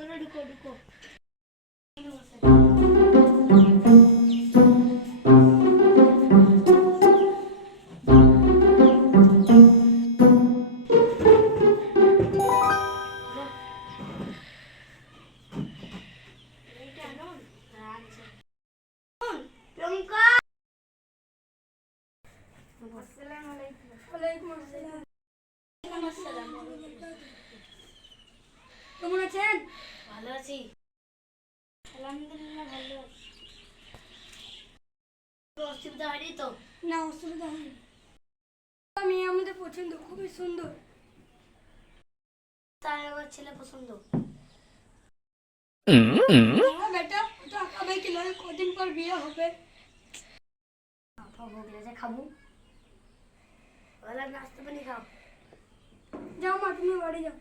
ঢুকো ঢুকো আসসালামু আলাইকুম। ওয়ালাইকুম আসসালাম। আছেন ভালো আছি। আলহামদুলিল্লাহ ভালো অসুবিধা হয়নি তো? না অসুবিধা হয়নি। মেয়ে আমাদের খুবই সুন্দর। তাই আমার ছেলে খাবে কি কদিন পর বিয়ে হবে। খাব নাস্তা পানি খাও। যাও মা তুমি বাড়ি যাও।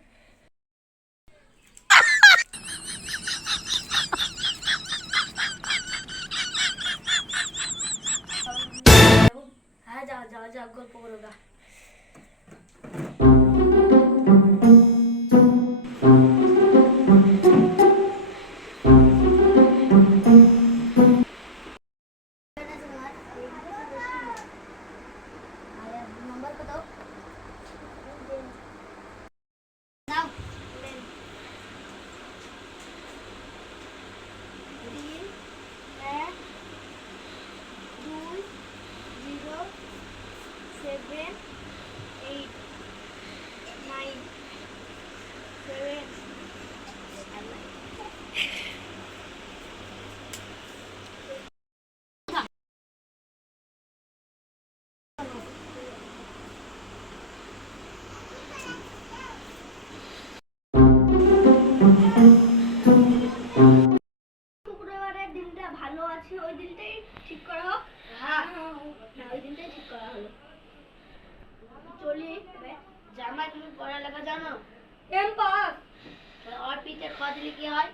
হ্যাঁ যাক গল্প করো গা। সেভেন চলি এবার জামাই তুমি পড়ালেখা জানো এম পাস তাহলে অর্পিতে খ দিলে কি হয়